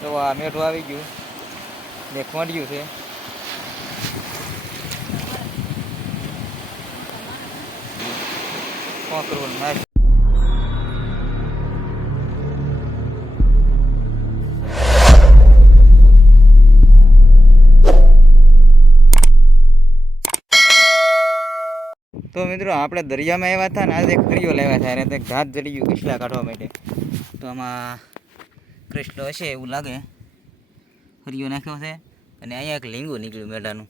તો આ મેઠું આવી ગયું ને ખોંડ્યું છે. શું કરવું નાખ. તો મિત્રો આપણે દરિયામાં આવ્યા હતા ને આજે ખરીઓ લાવ્યા હતા અને તે ઘાટ જડી ગયું કિસલા કાઢવા માટે. તો આમાં ક્રિસ્ટલો હશે એવું લાગે. ખરીઓ નાખ્યો છે અને અહીંયા એક લીંગુ નીકળ્યું મેઢાનું.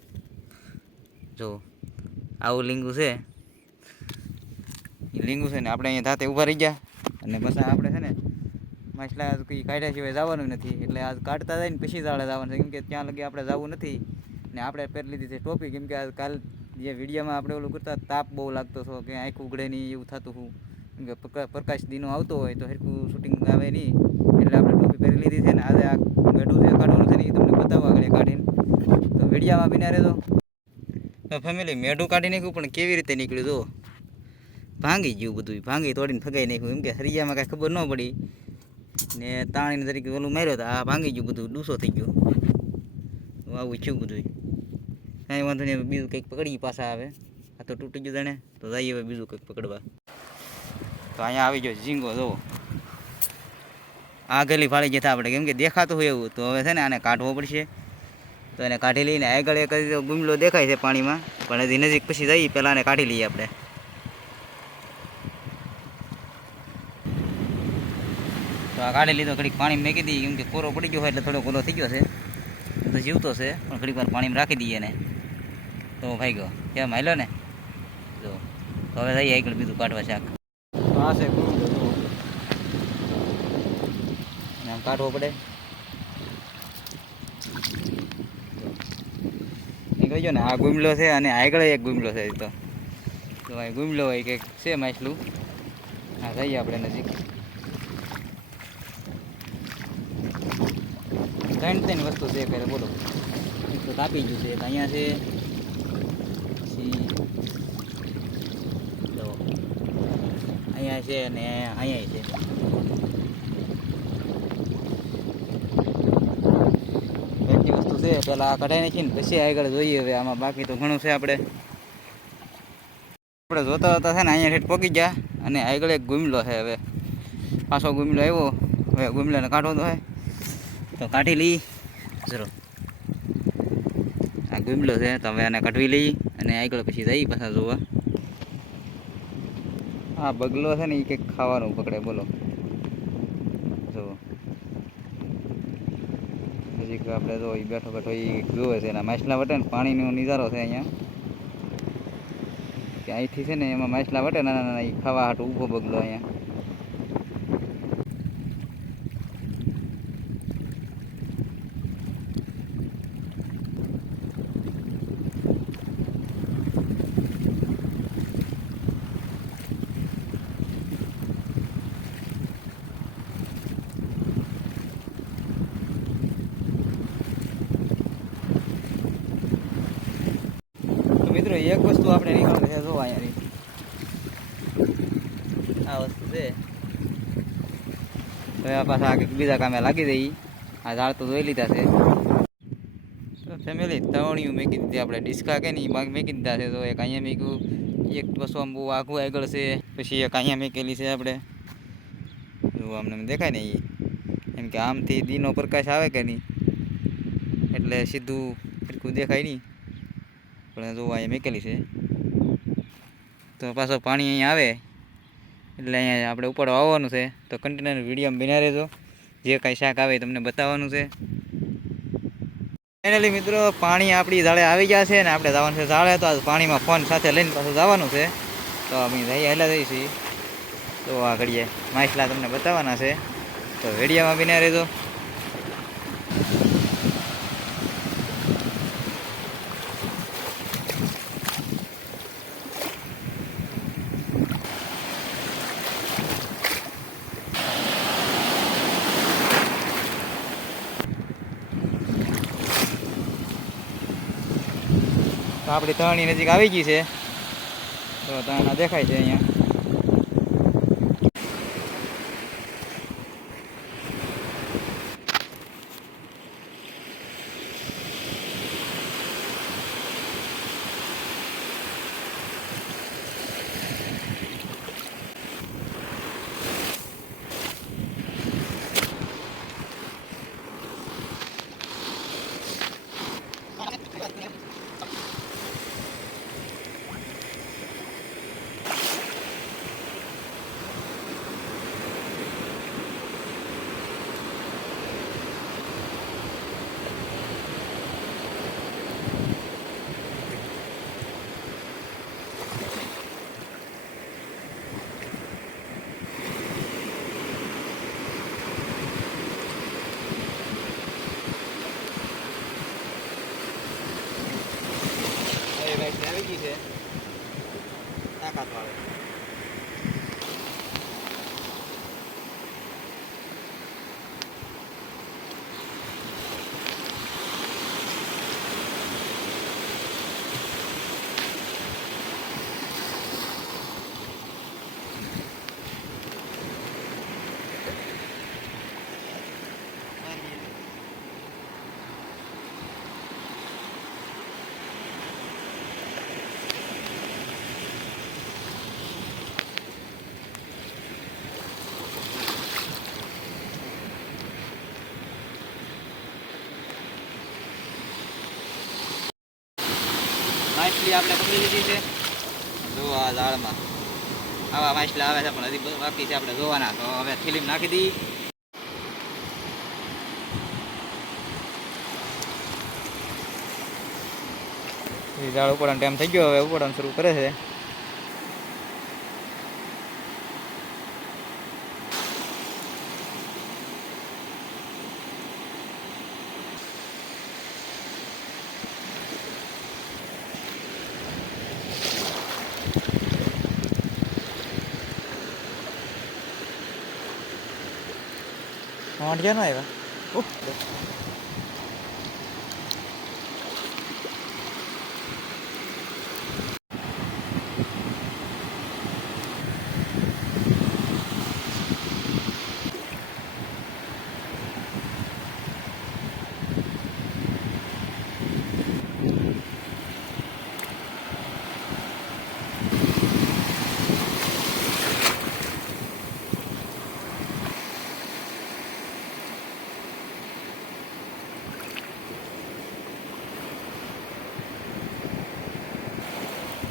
જો આવું લીંગુ છે. એ લીંગુ છે ને આપણે અહીંયા જાતે ઊભા રહી ગયા અને પછી આપણે છે ને માછલા કંઈ કાઢ્યા સિવાય જવાનું નથી. એટલે આજ કાઢતા જાય ને પછી જાળે જવાનું છે, કેમ કે ત્યાં લગી આપણે જવું નથી. ને આપણે પહેરી લીધી છે ટોપી, કેમ કે આજ કાલ જે વિડીયોમાં આપણે ઓલું કરતા તાપ બહુ લાગતો હતો કે આંખ ઉઘડે નહીં એવું થતું હતું. કેમ કે પ્રકાશ દીનો આવતો હોય તો હરખું શૂટિંગ આવે નહીં, એટલે આપણે ટોપી પહેરી લીધી છે. ને આજે આ મેઢું જે કાઢવાનું છે ને એ તમને બતાવવા આગળ કાઢીને તો વિડીયોમાં બિના રહેજો. તો ફેમિલી મેઢું કાઢી નાખ્યું, પણ કેવી રીતે નીકળ્યું જો ભાંગી ગયું બધું, ભાંગી તોડીને ફગાઈ નાખ્યું. એમ કે હરિયામાં કાંઈ ખબર ન પડી ને તાણીને તરીકે ઓલું માર્યો તો આ ભાંગી ગયું બધું, ડૂસો થઈ ગયો. આવું થયું બધું. કાંઈ વાંધો નહીં, બીજું કંઈક પકડી પાછા આવે. આ તો તૂટી ગયું જાણે, તો જઈએ હવે બીજું કંઈક પકડવા. તો અહીંયા આવી ગયો ઝીંગો જુઓ. આ ગલી ફાળી જતા આપણે, કેમ કે દેખાતું હોય એવું. તો હવે છે ને આને કાઢવો પડશે. તો એને કાઢી લઈને આગળ એક ગુમલો દેખાય છે પાણીમાં, પણ હજી નજીક પછી જઈએ પહેલાં આને કાઢી લઈએ આપણે. તો આ કાઢી લીધો, ઘડીક પાણી મેકી દઈએ, કેમ કે કોરો પડી ગયો હોય એટલે થોડો કોરો થઈ ગયો છે. તો જીવતો છે પણ ઘડીક વાર પાણીમાં રાખી દઈએ ને તો ભાઈ ગયો કેમ હાલ્યો ને. જો તો હવે જઈએ આગળ બીજું કાઢવા શાક. આ છે આમ કાઢવો પડે. નીકળી ગયો ને. આ ગુમલો છે અને આગળ એક ગુમલો છે. તો અહીં ગુમલો હોય કંઈક છે માછલું. હા જઈએ આપણે નજીક. ત્રણ વસ્તુ છે કરે બોલો. એક તો કાપી ગયું છે, અહીંયા છે, પછી અહીંયા છે અને અહીંયા છે. એટલી વસ્તુ છે. પહેલાં કઢાઈ નાખી ને પછી આગળ જોઈએ. હવે આમાં બાકી તો ઘણું છે. આપણે જોતા હતા છે ને અહીંયા ઠેઠ પગી ગયા અને આગળ એક ગુમલો છે. હવે પાછો ગુમલો આવ્યો. હવે ગુમલાને કાઢવો તો હોય તો કાઢી લઈ. જરો આ ગુમલો છે તો હવે આને કાઢવી લઈ અને આગળ પછી જઈ પાછા જોવા. આ બગલો છે ને એ કંઈક ખાવાનું પકડે બોલો. જો હજી આપણે જો એ બેઠો બેઠો એ જોવે છે. એના માછલા વટે ને પાણીનો નજારો છે અહીંયા, કે અહીંથી છે ને એમાં માછલા વટે નાના નાના, એ ખાવા હાટું ઊભો બગલો અહીંયા. મિત્રો એક વસ્તુ આપણે નીકળે છે જો અહીંયાની આ વસ્તુ છે. હવે આ પાછા આગળ બીજા કામે લાગી જઈ. આ ઝાડ તો જોઈ લીધા છે. તો ફેમિલી તવણિયું મેકી દીધી આપણે, ડિસ્કા કે નહીં બાગ મેકી દીધા છે. તો એક અહીંયા મેક્યું, એક વસ્તુ આમ બહુ આઘું આગળ છે, પછી એક અહીંયા મેકેલી છે આપણે. જો અમને દેખાય ને એ, એમ કે આમથી દીનો પ્રકાશ આવે કે નહીં એટલે સીધું સરખું દેખાય નહીં. પણ જો અહીંયા મેકેલી છે. તો પાછો પાણી અહીંયા આવે એટલે અહીંયા આપણે ઉપાડવા આવવાનું છે. તો કન્ટેનર વિડીયોમાં બન્યા રહેજો, જે કાંઈ શાક આવે તમને બતાવવાનું છે. ફાઇનલી મિત્રો પાણી આપણી ઝાડે આવી ગયા છે ને આપણે જવાનું છે ઝાડે. તો આ પાણીમાં ફોન સાથે લઈને પાછું જવાનું છે. તો અમે હેલા જઈશું. તો આ ઘડીએ માછલા તમને બતાવવાના છે. તો વિડીયોમાં બન્યા રહેજો. તો આપણી તળની નજીક આવી ગઈ છે. તો તળના દેખાય છે અહીંયા. છાસવાળો. માછલી આપણે પકડી લીધી છે. જો આ દાળમાં આવા માછલા આવે છે, પણ હજી બાકી છે આપણે જોવાના. તો હવે થેલીમાં નાખી દઈએ. દાળ ઉપાડવાનો ટાઈમ થઈ ગયો, હવે ઉપાડવાનું શરૂ કરે છે. વાંઢિયા ના આવ્યા.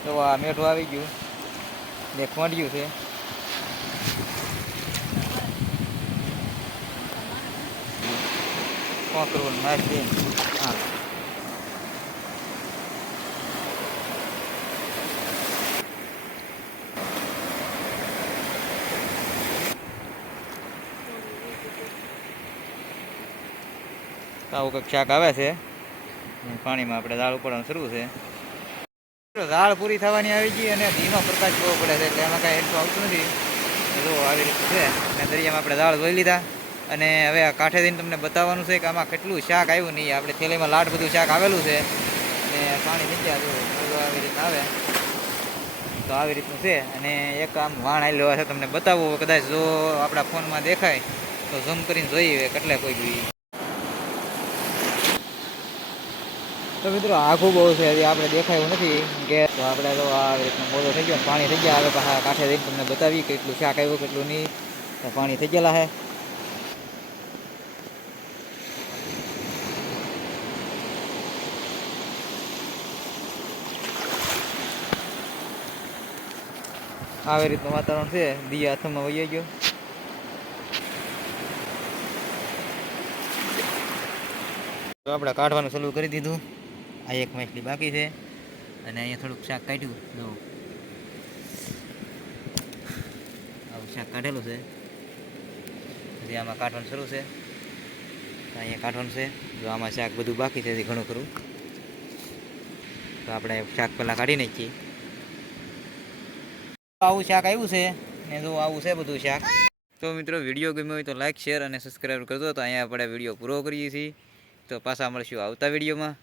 તો આ મેઠું આવી ગયું ને ખોંડ્યું છે. કોકરું નાખી હા આવું કંઈક શાક આવે છે. પાણીમાં આપણે દાળ ઉપાડવાનું શરૂ છે. દાળ પૂરી થવાની આવી ગઈ અને ધીમો પ્રકાશ બહુ પડે છે, એટલે એમાં કાંઈ એટલું આવતું નથી. જો આવી રીતે છે. અને દરિયામાં આપણે દાળ ધોઈ લીધા અને હવે આ કાંઠે જઈને તમને બતાવવાનું છે કે આમાં કેટલું શાક આવ્યું નહીં. આપણે થેલીમાં લાટ બધું શાક આવેલું છે અને પાણી થઈ ગયા. જો આવી રીતના આવે તો આવી રીતનું છે. અને એક આમ વાણ આવેલો છે, તમને બતાવવું. કદાચ જો આપણા ફોનમાં દેખાય તો ઝૂમ કરીને જોઈએ કેટલે કોઈ ગયું. તો મિત્રો આઘું બહુ છે, હજી આપણે દેખાયું નથી કે. તો આપણે તો આવી રીતનું મોડો થઈ ગયો, પાણી થઈ ગયા. હવે પાછા કાંઠે જઈને તમને બતાવી કેટલું શાક આવ્યું કેટલું નહીં. પાણી થઈ ગયેલા છે. આવી રીતનું વાતાવરણ છે. દિયા હાથમાં વહી ગયો. તો આપણે કાઢવાનું ચાલુ કરી દીધું. આ એક માછલી બાકી છે અને અહીંયા થોડુંક શાક કાઢ્યું. જો આવું શાક કાઢેલું છે. હજી આમાં કાઢવાનું શરૂ છે. અહીંયા કાઢવાનું છે. જો આમાં શાક બધું બાકી છે, ઘણું ખરું. તો આપણે શાક પહેલાં કાઢી નાખીએ. આવું શાક આવ્યું છે ને જો આવું છે બધું શાક. તો મિત્રો વિડીયો ગમ્યો હોય તો લાઈક શેર અને સબસ્ક્રાઈબ કરજો. તો અહીંયા આપણે વિડીયો પૂરો કરીએ છીએ. તો પાછા મળશું આવતા વિડીયોમાં.